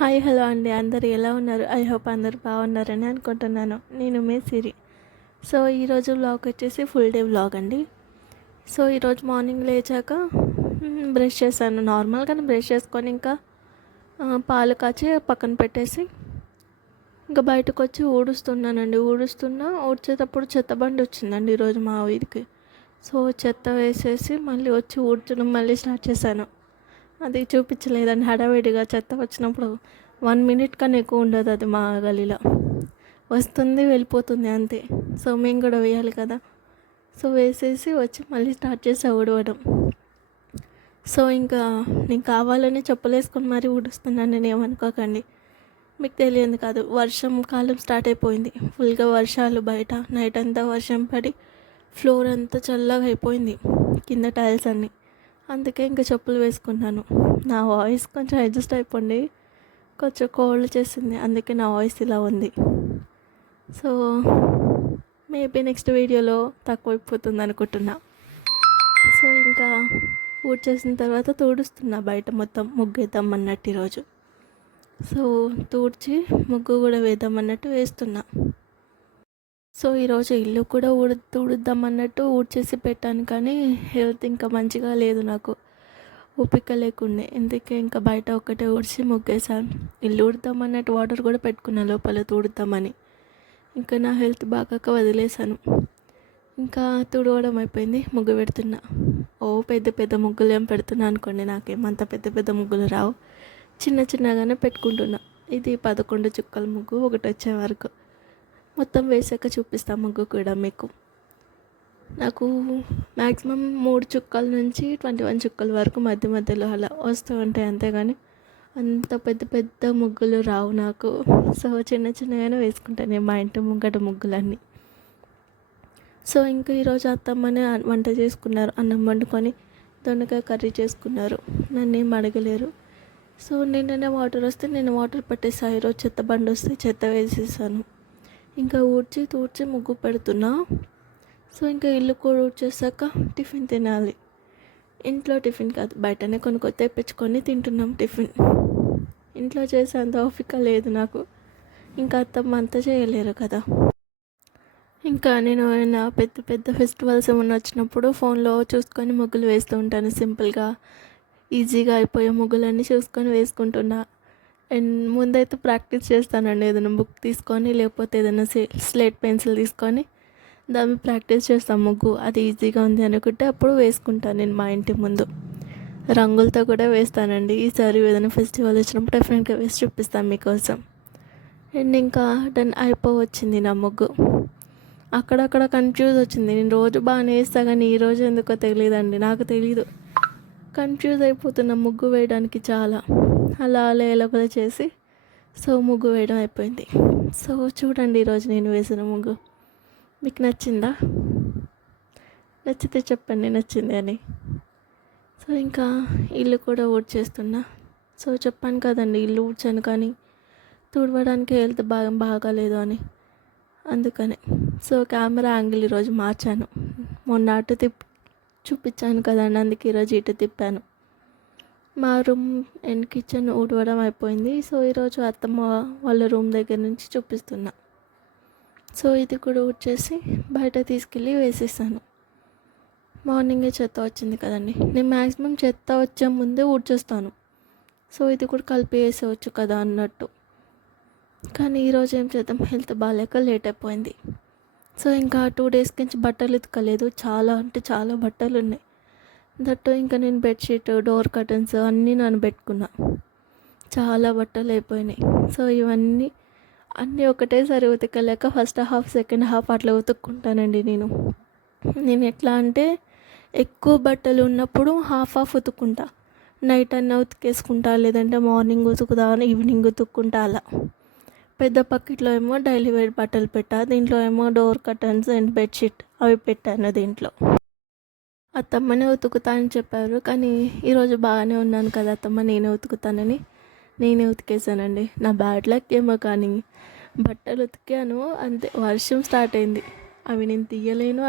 Hi hello అండి, అందరు ఎలా ఉన్నారు? ఐ హోప్ అందరు బాగున్నారని అనుకుంటున్నాను. నేను మీ సిరి. సో ఈరోజు వ్లాగ్ వచ్చేసి ఫుల్ డే వ్లాగ్ అండి. సో ఈరోజు మార్నింగ్ లేచాక బ్రష్ చేశాను. నార్మల్గానే బ్రష్ చేసుకొని ఇంకా పాలు కాచి పక్కన పెట్టేసి ఇంకా బయటకు వచ్చి ఊడుస్తున్నానండి. ఊడ్చేటప్పుడు చెత్త బండి వచ్చిందండి ఈరోజు మా వీధికి. సో చెత్త వేసేసి మళ్ళీ వచ్చి ఊడ్చడం మళ్ళీ స్టార్ట్ చేశాను. అది చూపించలేదండి. హడావిడిగా చెత్త వచ్చినప్పుడు 1 మినిట్ కన్నా ఎక్కువ ఉండదు. అది మా గలీలో వస్తుంది వెళ్ళిపోతుంది అంతే. సో మేము కూడా వేయాలి కదా. సో వేసేసి వచ్చి మళ్ళీ స్టార్ట్ చేసి ఊడవడం. సో ఇంకా నేను కావాలని చెప్పులేసుకొని మరీ ఊడుస్తున్నాను, నేను ఏమనుకోకండి. మీకు తెలియదు కాదు, వర్షం కాలం స్టార్ట్ అయిపోయింది. ఫుల్గా వర్షాలు, బయట నైట్ అంతా వర్షం పడి ఫ్లోర్ అంతా చల్లగా అయిపోయింది, కింద టైల్స్ అన్నీ. అందుకే ఇంకా చెప్పులు వేసుకున్నాను. నా వాయిస్ కొంచెం అడ్జస్ట్ అయిపోండి, కొంచెం కోల్డ్ చేసింది, అందుకే నా వాయిస్ ఇలా ఉంది. సో మేబీ నెక్స్ట్ వీడియోలో తక్కువైపోతుంది అనుకుంటున్నా. సో ఇంకా చేసిన తర్వాత తుడుస్తున్నా బయట మొత్తం, ముగ్గేద్దాం అన్నట్టు ఈరోజు. సో తుడిచి ముగ్గు కూడా వేద్దామన్నట్టు వేస్తున్నా. సో ఈరోజు ఇల్లు కూడా తుడుద్దామన్నట్టు ఊడ్చేసి పెట్టాను, కానీ హెల్త్ ఇంకా మంచిగా లేదు, నాకు ఓపిక లేకుండే. ఎందుకే ఇంకా బయట ఒక్కటే ఊడ్చి ముగ్గేసాను. ఇల్లు ఊడుద్దామన్నట్టు వాటర్ కూడా పెట్టుకున్నాను లోపల తుడుద్దామని. ఇంకా నా హెల్త్ బాగాక వదిలేసాను. ఇంకా తుడవడం అయిపోయింది, ముగ్గు పెడుతున్నా. పెద్ద పెద్ద ముగ్గులు ఏం పెడుతున్నా అనుకోండి, నాకేమంత పెద్ద పెద్ద ముగ్గులు రావు, చిన్న చిన్నగానే పెట్టుకుంటున్నా. ఇది 11 చుక్కల ముగ్గు, ఒకటి వచ్చే వరకు. మొత్తం వేసాక చూపిస్తాం ముగ్గు కూడా మీకు. నాకు మ్యాక్సిమం 3 చుక్కల నుంచి 21 చుక్కల వరకు మధ్య మధ్యలో అలా వస్తూ ఉంటాయి, అంతేగాని అంత పెద్ద పెద్ద ముగ్గులు రావు నాకు. సో చిన్న చిన్నగానే వేసుకుంటాను నేను మా ఇంటి ముంగట ముగ్గులన్నీ. సో ఇంకా ఈరోజు అత్తమ్మనే వంట చేసుకున్నారు, అన్నం వండుకొని దొండకాయ కర్రీ చేసుకున్నారు, నన్నేం అడగలేరు. సో నిన్ననే వాటర్ వస్తే నేను వాటర్ పట్టేసా. ఈరోజు చెత్త బండి వస్తే చెత్త వేసేసాను. ఇంకా తూడ్చి ముగ్గు పెడుతున్నా. సో ఇంకా ఇల్లు కూడా ఊడ్చేసాక టిఫిన్ తినాలి. ఇంట్లో టిఫిన్ కాదు, బయటనే కొనుక్కొని తెప్పించుకొని తింటున్నాం టిఫిన్. ఇంట్లో చేసేంత ఓపిక లేదు నాకు, ఇంకా అత్తమ్మ అంతా చేయలేరు కదా. ఇంకా నేను ఏమైనా పెద్ద పెద్ద ఫెస్టివల్స్ ఏమైనా వచ్చినప్పుడు ఫోన్లో చూసుకొని ముగ్గులు వేస్తూ ఉంటాను. సింపుల్గా ఈజీగా అయిపోయే ముగ్గులన్నీ చూసుకొని వేసుకుంటున్నా. అండ్ ముందైతే ప్రాక్టీస్ చేస్తానండి, ఏదైనా బుక్ తీసుకొని లేకపోతే ఏదైనా స్లేట్ పెన్సిల్ తీసుకొని దాన్ని ప్రాక్టీస్ చేస్తాను ముగ్గు. అది ఈజీగా ఉంది అనుకుంటే అప్పుడు వేసుకుంటాను. నేను మా ఇంటి ముందు రంగులతో కూడా వేస్తానండి. ఈసారి ఏదైనా ఫెస్టివల్ వచ్చినప్పుడు డెఫినెట్గా వేసి చూపిస్తాను మీకోసం. అండ్ ఇంకా డన్ అయిపోవచ్చింది నా ముగ్గు. అక్కడక్కడ కన్ఫ్యూజ్ వచ్చింది. నేను రోజు బాగానే వేస్తా, కానీ ఈరోజు ఎందుకో తెలియదండి, నాకు తెలీదు. కన్ఫ్యూజ్ అయిపోతున్నా ముగ్గు వేయడానికి చాలా. అలా ఎలాగోలా చేసి సో ముగ్గు వేయడం అయిపోయింది. సో చూడండి ఈరోజు నేను వేసిన ముగ్గు మీకు నచ్చిందా? నచ్చితే చెప్పండి నచ్చింది అని. సో ఇంకా ఇల్లు కూడా ఊడ్చేస్తున్నా. సో చెప్పాను కదండి, ఇల్లు ఊడ్చాను కానీ తుడవడానికి హెల్త్ బాగాలేదు అని, అందుకనే. సో కెమెరా యాంగిల్ ఈరోజు మార్చాను. మొన్న అటు చూపించాను కదండి, అందుకే ఈరోజు ఇటు తిప్పాను. మా రూమ్ అండ్ కిచెన్ ఊడవడం అయిపోయింది. సో ఈరోజు అత్తమ్మ వాళ్ళ రూమ్ దగ్గర నుంచి చూపిస్తున్నా. సో ఇది కూడా ఊడ్చేసి బయట తీసుకెళ్ళి వేసేసాను. మార్నింగే చెత్త వచ్చింది కదండి, నేను మ్యాక్సిమం చెత్త వచ్చే ముందే ఊడ్చేస్తాను. సో ఇది కూడా కలిపి వేసేవచ్చు కదా అన్నట్టు. కానీ ఈరోజు ఏం చేద్దాం, హెల్త్ బాగాలేక లేట్ అయిపోయింది. సో ఇంకా 2 డేస్ నుంచి బట్టలు ఉతకలేదు, చాలా అంటే చాలా బట్టలు ఉన్నాయి. దట్టు ఇంకా నేను బెడ్షీట్, డోర్ కర్టన్స్ అన్నీ నానబెట్టుకున్నా, చాలా బట్టలు అయిపోయినాయి. సో ఇవన్నీ ఒకటేసారి ఉతకలేక ఫస్ట్ హాఫ్ సెకండ్ హాఫ్ అట్లా ఉతుక్కుంటానండి నేను ఎట్లా అంటే ఎక్కువ బట్టలు ఉన్నప్పుడు హాఫ్ ఉతుక్కుంటా, నైట్ అన్నా ఉతికేసుకుంటా, లేదంటే మార్నింగ్ ఉతుకుదా ఈవినింగ్ ఉతుక్కుంటా అలా. పెద్ద బకెట్లో ఏమో డైలీ వేర్ బట్టలు పెట్టా, దీంట్లో ఏమో డోర్ కర్టన్స్ అండ్ బెడ్షీట్ అవి పెట్టాను. దీంట్లో అత్తమ్మనే ఉతుకుతా అని చెప్పారు, కానీ ఈరోజు బాగానే ఉన్నాను కదా అత్తమ్మ, నేనే ఉతుకుతానని నేనే ఉతికేసానండి. నా బ్యాడ్ లక్ ఏమో కానీ బట్టలు ఉతికాను అంతే, వర్షం స్టార్ట్ అయింది. అవి నేను తీయలేను,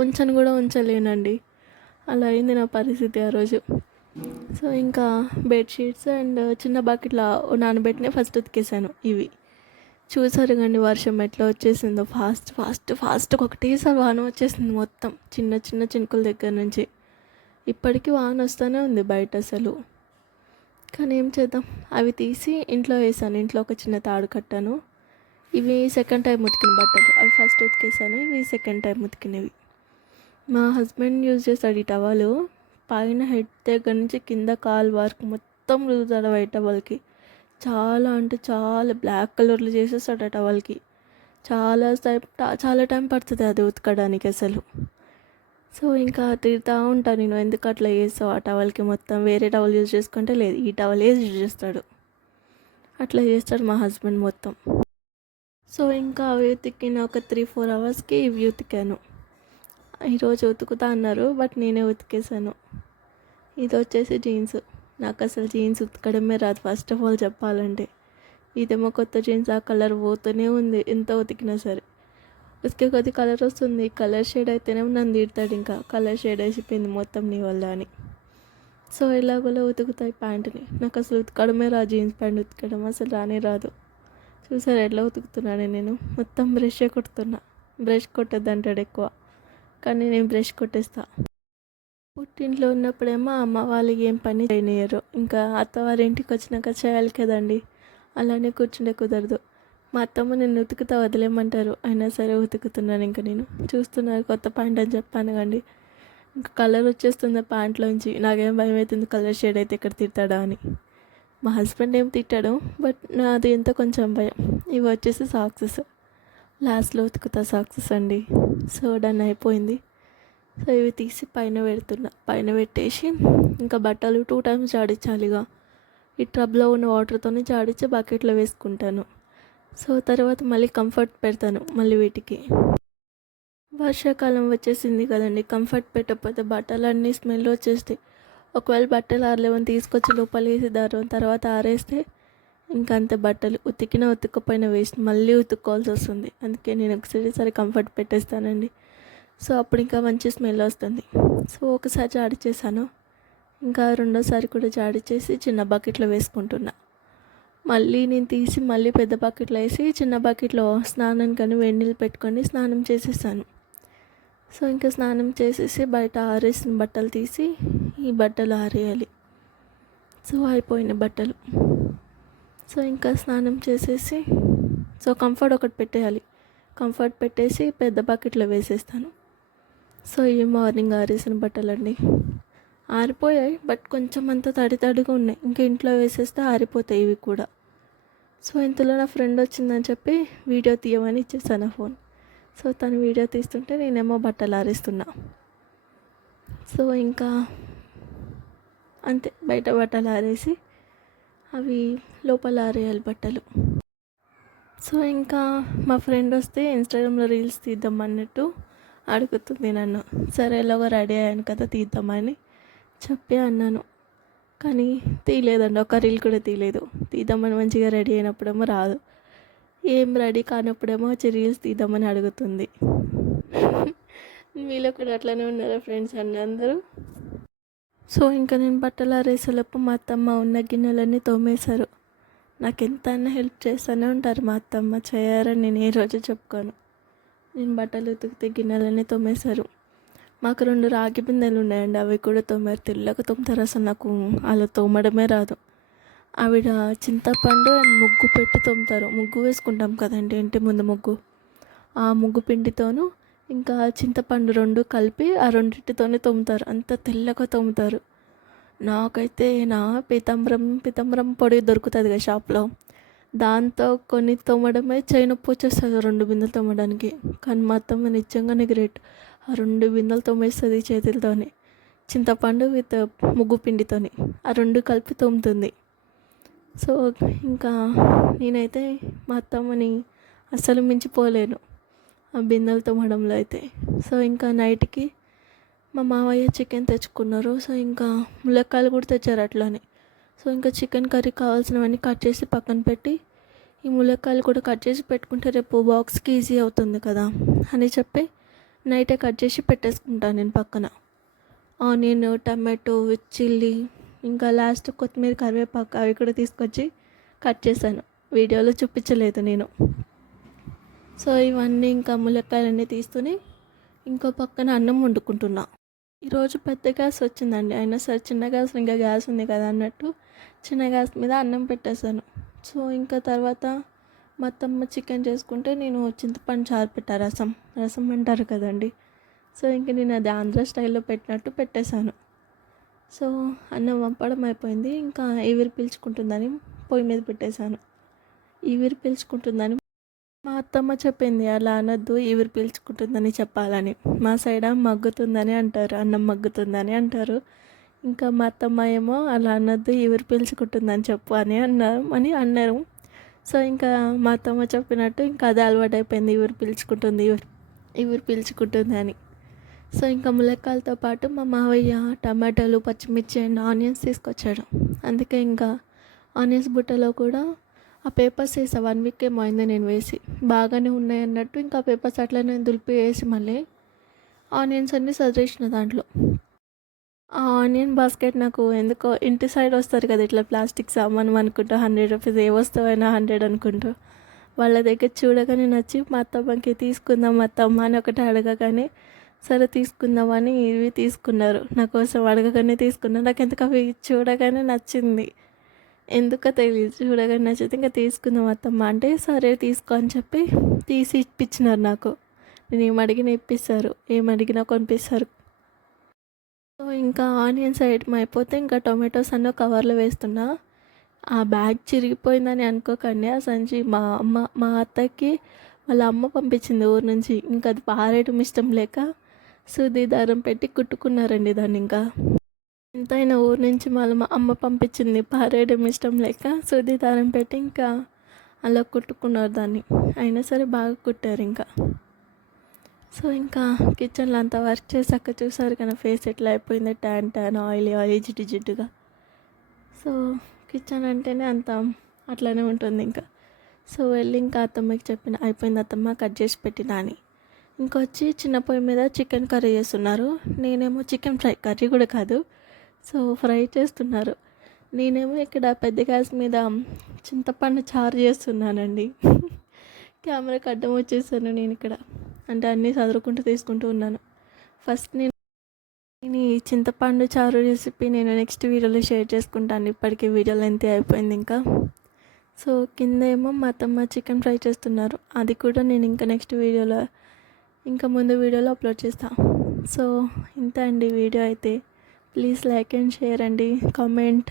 ఉంచను కూడా ఉంచలేనండి. అలా అయింది నా పరిస్థితి ఆ రోజు. సో ఇంకా బెడ్షీట్స్ అండ్ చిన్న బకెట్లో నానబెట్టిన ఫస్ట్ ఉతికేసాను. ఇవి చూసారు కండి వర్షం ఎట్లా వచ్చేసిందో, ఫాస్ట్ ఫాస్ట్ ఫాస్ట్గా ఒకటేసారి వాన వచ్చేసింది మొత్తం, చిన్న చిన్న చినుకుల దగ్గర నుంచి. ఇప్పటికీ వాన వస్తూనే ఉంది బయట అసలు. కానీ ఏం చేద్దాం, అవి తీసి ఇంట్లో వేసాను. ఇంట్లో ఒక చిన్న తాడు కట్టాను. ఇవి సెకండ్ టైం ఉతికిన బట్టలు, అవి ఫస్ట్ ఉతికేసాను, ఇవి సెకండ్ టైం ఉతికినవి. మా హస్బెండ్ యూజ్ చేస్తాడు ఈ టవలు. పైన హెడ్ దగ్గర నుంచి కింద కాలు వరకు మొత్తం రుద్దుతాడు వైట్ టవల్కి. చాలా అంటే చాలా బ్లాక్ కలర్లు చేసేస్తాడు ఆ టవల్కి. చాలా టైం పడుతుంది అది ఉతకడానికి అసలు. సో ఇంకా తిడతా ఉంటాను నేను, ఎందుకు అట్లా చేస్తావు, ఆ టవల్కి మొత్తం వేరే టవల్ యూజ్ చేసుకుంటే లేదు, ఈ టవల్ యూజ్ చేస్తాడు. అట్లా చేస్తాడు మా హస్బెండ్ మొత్తం. సో ఇంకా అవి ఉతికిన ఒక 3-4 అవర్స్కి ఇవి ఉతికాను. ఈరోజు ఉతుకుతా అన్నారు, బట్ నేనే ఉతికేసాను. ఇది వచ్చేసి జీన్స్. నాకు అసలు జీన్స్ ఉతకడమే రాదు ఫస్ట్ ఆఫ్ ఆల్ చెప్పాలంటే. ఇదేమో కొత్త జీన్స్, ఆ కలర్ పోతూనే ఉంది ఎంత ఉతికినా సరే. ఉతికే కొద్ది కలర్ వస్తుంది, కలర్ షేడ్ అయితేనే నన్ను తిడతాడు, ఇంకా కలర్ షేడ్ వేసిపోయింది మొత్తం నీ వల్ల అని. సో ఎలాగోలా ఉతుకుతాయి ప్యాంటుని. నాకు అసలు ఉతకడమే రాదు, జీన్స్ ప్యాంట్ ఉతకడం అసలు రానే రాదు. చూసారు ఎట్లా ఉతుకుతున్నాను నేను, మొత్తం బ్రషే కొడుతున్నా. బ్రష్ కొట్టద్దు అంటాడు ఎక్కువ, కానీ నేను బ్రష్ కొట్టేస్తా. పుట్టింట్లో ఉన్నప్పుడేమో అమ్మ వాళ్ళకి ఏం పని చేయనియరు, ఇంకా అత్తవారింటికి వచ్చినాక చేయాలి కదండి, అలానే కూర్చుంటే కుదరదు. మా అత్తమ్మ నేను ఉతుకుతా వదిలేమంటారు, అయినా సరే ఉతుకుతున్నాను. ఇంకా నేను చూస్తున్నారు కొత్త ప్యాంట్ అని చెప్పాను కండి, ఇంకా కలర్ వచ్చేస్తుంది ప్యాంట్లోంచి. నాకేం భయం అవుతుంది కలర్ షేడ్ అయితే ఎక్కడ తిడతాడా అని. మా హస్బెండ్ ఏం తిట్టాడు, బట్ నాది ఎంత కొంచెం భయం. ఇవి వచ్చేసి సాక్సెస్, లాస్ట్లో ఉతుకుతా సాక్సెస్ అండి. సో డన్ అయిపోయింది. సో ఇవి తీసి పైన పెట్టేసి ఇంకా బట్టలు 2 times జాడించాలిగా. ఈ టబ్లో ఉన్న వాటర్తోనే జాడించి బకెట్లో వేసుకుంటాను. సో తర్వాత మళ్ళీ కంఫర్ట్ పెడతాను మళ్ళీ వీటికి. వర్షాకాలం వచ్చేసింది కదండి, కంఫర్ట్ పెట్టకపోతే బట్టలన్నీ స్మెల్ వచ్చేస్తాయి. ఒకవేళ బట్టలు ఆరలేవని తీసుకొచ్చి లోపల వేసి తర్వాత ఆరేస్తే ఇంకా అంతే, బట్టలు ఉతకపోయిన వేస్ట్, మళ్ళీ ఉతుక్కోవాల్సి వస్తుంది. అందుకే నేను ఒకసారి కంఫర్ట్ పెట్టేస్తానండి. సో అప్పుడు ఇంకా మంచి స్మెల్ వస్తుంది. సో ఒకసారి జాడిచేసాను, ఇంకా రెండోసారి కూడా జాడిచేసి చిన్న బకెట్లో వేసుకుంటున్నా. మళ్ళీ నేను తీసి మళ్ళీ పెద్ద బకెట్లో వేసి చిన్న బకెట్లో స్నానానికని వేడి నీళ్ళు పెట్టుకొని స్నానం చేసేసాను. సో ఇంకా స్నానం చేసేసి బయట ఆరేసిన బట్టలు తీసి ఈ బట్టలు ఆరేయాలి. సో అయిపోయిన బట్టలు. సో ఇంకా స్నానం చేసేసి సో కంఫర్ట్ ఒకటి పెట్టేయాలి, కంఫర్ట్ పెట్టేసి పెద్ద బకెట్లో వేసేస్తాను. సో ఈ మార్నింగ్ ఆరేసిన బట్టలండి, ఆరిపోయాయి, బట్ కొంచెం అంత తడిగా ఉన్నాయి. ఇంకా ఇంట్లో వేసేస్తే ఆరిపోతాయి ఇవి కూడా. సో ఇంతలో నా ఫ్రెండ్ వచ్చిందని చెప్పి వీడియో తీయమని ఇచ్చేసాను ఫోన్. సో తను వీడియో తీస్తుంటే నేనేమో బట్టలు ఆరేస్తున్నా. సో ఇంకా అంతే, బయట బట్టలు ఆరేసి అవి లోపల ఆరేయాలి బట్టలు. సో ఇంకా మా ఫ్రెండ్ వస్తే ఇన్స్టాగ్రామ్లో రీల్స్ తీద్దాం అన్నట్టు అడుగుతుంది నన్ను. సరే ఎలాగో రెడీ అయ్యాను కదా తీద్దామని చెప్పి అన్నాను, కానీ తీయలేదండి, ఒక రీల్ కూడా తీయలేదు. తీద్దామని మంచిగా రెడీ అయినప్పుడేమో రాదు, ఏం రెడీ కానప్పుడేమో వచ్చి రీల్స్ తీద్దామని అడుగుతుంది. మీలో కూడా అట్లనే ఉన్నారా ఫ్రెండ్స్ అండి అందరూ? సో ఇంకా నేను బట్టలు ఆరేసేలోపు మా అత్తమ్మ ఉన్న గిన్నెలన్నీ తోమేశారు. నాకు ఎంత అన్నా హెల్ప్ చేస్తూనే ఉంటారు మా అత్తమ్మ, చేయారని నేను ఏ రోజు చెప్పుకోను. నేను బట్టలు ఉతికితే గిన్నెలన్నీ తోమేశారు. మాకు 2 రాగి బిందెలు ఉన్నాయండి, అవి కూడా తోమారు. తెల్లగా తోముతారు, అసలు నాకు అలా తోమడమే రాదు. ఆవిడ చింతపండు అండ్ ముగ్గు పెట్టి తోముతారు. ముగ్గు వేసుకుంటాం కదండి ఇంటి ముందు ముగ్గు, ఆ ముగ్గు పిండితోనూ ఇంకా చింతపండు 2 కలిపి ఆ రెండింటితోనే తోముతారు. అంత తెల్లగా తోముతారు. నాకైతే పితాంబరం పొడి దొరుకుతుంది కదా షాప్లో, దాంతో కొన్ని తోమడమే చేయి నొప్పి వచ్చేస్తుంది 2 బిందెలు తోమడానికి. కానీ మా అత్తమ్మ నిజంగానే గ్రేట్, ఆ 2 బిందెలు తోమేస్తుంది చేతులతోని, చింతపండు విత్ ముగ్గు పిండితోని ఆ 2 కలిపి తోముతుంది. సో ఇంకా నేనైతే మా అత్తమ్మని అస్సలు మించిపోలేను ఆ బిందెలు తోమడంలో అయితే. సో ఇంకా నైట్కి మా మావయ్య చికెన్ తెచ్చుకున్నారు. సో ఇంకా ములక్కాయలు కూడా తెచ్చారు అట్లానే. సో ఇంకా చికెన్ కర్రీ కావాల్సినవన్నీ కట్ చేసి పక్కన పెట్టి, ఈ ములక్కాయలు కూడా కట్ చేసి పెట్టుకుంటే రేపు బాక్స్కి ఈజీ అవుతుంది కదా అని చెప్పి నైటే కట్ చేసి పెట్టేసుకుంటాను నేను పక్కన. ఆనియన్, టమాటో విత్ చిల్లీ, ఇంకా లాస్ట్ కొత్తిమీర కరివేపాకు అవి కూడా తీసుకొచ్చి కట్ చేశాను. వీడియోలో చూపించలేదు నేను. సో ఇవన్నీ ఇంకా ములక్కాయలన్నీ తీస్తూనే ఇంకో పక్కన అన్నం వండుకుంటున్నా. ఈరోజు పెద్ద గ్యాస్ వచ్చిందండి. అయినా సరే చిన్న గ్యాస్ ఇంకా గ్యాస్ ఉంది కదా అన్నట్టు చిన్న గ్యాస్ మీద అన్నం పెట్టేశాను. సో ఇంకా తర్వాత మా అత్తమ్మ చికెన్ చేసుకుంటే నేను చింతపండు చారు పెట్టా, రసం అంటారు కదండి. సో ఇంక నేను అది ఆంధ్ర స్టైల్లో పెట్టినట్టు పెట్టేశాను. సో అన్నం వంపడం అయిపోయింది. ఇంకా ఈవిరి పీల్చుకుంటుందని పొయ్యి మీద పెట్టేశాను. ఈవిరి పీల్చుకుంటుందని మా అత్తమ్మ చెప్పింది, అలా అనొద్దు, ఈవిరి పీల్చుకుంటుందని చెప్పాలని. మా సైడ్ మగ్గుతుందని అంటారు, అన్నం మగ్గుతుందని అంటారు. ఇంకా మా అత్తమ్మ ఏమో అలా అనొద్దు, ఈవిరి పీల్చుకుంటుందని చెప్పు అని అన్నారు. సో ఇంకా మా అత్తమ్మ చెప్పినట్టు ఇంకా అది అలవాటు అయిపోయింది, ఈవిరి పీల్చుకుంటుంది అని. సో ఇంకా ములక్కాయలతో పాటు మా మావయ్య టమాటాలు, పచ్చిమిర్చి అండ్ ఆనియన్స్ తీసుకొచ్చాడు. అందుకే ఇంకా ఆనియన్స్ బుట్టలో కూడా ఆ పేపర్స్ వేసా. 1 వీక్ ఏమో అయింది నేను వేసి. బాగానే ఉన్నాయి అన్నట్టు ఇంకా పేపర్స్ అట్లనే దులిపి వేసి మళ్ళీ ఆనియన్స్ అన్నీ సదిరేసిన దాంట్లో. ఆ ఆనియన్ బాస్కెట్ నాకు ఎందుకో ఇంటి సైడ్ వస్తారు కదా ఇట్లా ప్లాస్టిక్ సామాను అనుకుంటూ 100 రూపీస్ ఏ వస్తువైనా 100 అనుకుంటూ వాళ్ళ దగ్గర చూడగానే నచ్చి మా అత్తమ్మకి తీసుకుందాం అత్తమ్మ అని ఒకటి అడగగానే సరే తీసుకుందామని ఇవి తీసుకున్నారు. నా కోసం అడగగానే తీసుకున్నారు. నాకు ఎందుకు అవి చూడగానే నచ్చింది, ఎందుకో తెలియదు, చూడగానే నచ్చితే ఇంకా తీసుకుందాం అత్తమ్మ అంటే సరే తీసుకో అని చెప్పి తీసి ఇప్పించినారు నాకు. నేను ఏమడిగినా ఇప్పిస్తారు, ఏమడిగినా కొనిపిస్తారు. సో ఇంకా ఆనియన్స్ ఐటమ్ అయిపోతే ఇంకా టొమాటోస్ అన్న కవర్లో వేస్తున్నా. ఆ బ్యాగ్ చిరిగిపోయిందని అనుకోకండి. ఆ సంచి మా అత్తకి వాళ్ళ అమ్మ పంపించింది ఊరు నుంచి. ఇంకా అది పారేయడం ఇష్టం లేక సూది దారం పెట్టి కుట్టుకున్నారండి దాన్ని. ఇంకా ఎంతైనా ఊరు నుంచి మళ్ళీ మా అమ్మ పంపించింది, పారేయడం ఇష్టం లేక సూది దారం పెట్టి ఇంకా అలా కుట్టుకున్నారు దాన్ని. అయినా సరే బాగా కుట్టారు ఇంకా. సో ఇంకా కిచెన్లో అంతా వర్క్ చేశాక చూసారు కదా ఫేస్ ఎట్లా అయిపోయింది, ట్యాన్ ఆయిలీ జిడ్డుగా. సో కిచెన్ అంటేనే అంత అట్లానే ఉంటుంది ఇంకా. సో వెళ్ళి ఇంకా అత్తమ్మకి చెప్పిన, అయిపోయింది అత్తమ్మ కట్ చేసి పెట్టినా అని. ఇంకొచ్చి చిన్న పొయ్యి మీద చికెన్ కర్రీ చేస్తున్నారు. నేనేమో చికెన్ ఫ్రై, కర్రీ కూడా కాదు, సో ఫ్రై చేస్తున్నారు. నేనేమో ఇక్కడ పెద్ద గ్యాస్ మీద చింతపండు చారు చేస్తున్నానండి. కెమెరాకి అడ్డం వచ్చేసాను నేను ఇక్కడ, అంటే అన్నీ చదువుకుంటూ తీసుకుంటూ ఉన్నాను. ఫస్ట్ నేను ఈ చింతపండు చారు రెసిపీ నేను నెక్స్ట్ వీడియోలో షేర్ చేసుకుంటాను. ఇప్పటికీ వీడియోలో ఎంత అయిపోయింది ఇంకా. సో కింద ఏమో మా అత్తమ్మ చికెన్ ఫ్రై చేస్తున్నారు. అది కూడా నేను ఇంకా నెక్స్ట్ వీడియోలో, ఇంకా ముందు వీడియోలో అప్లోడ్ చేస్తాను. సో ఇంత అండి వీడియో అయితే. ప్లీజ్ లైక్ అండ్ షేర్ అండి, కామెంట్.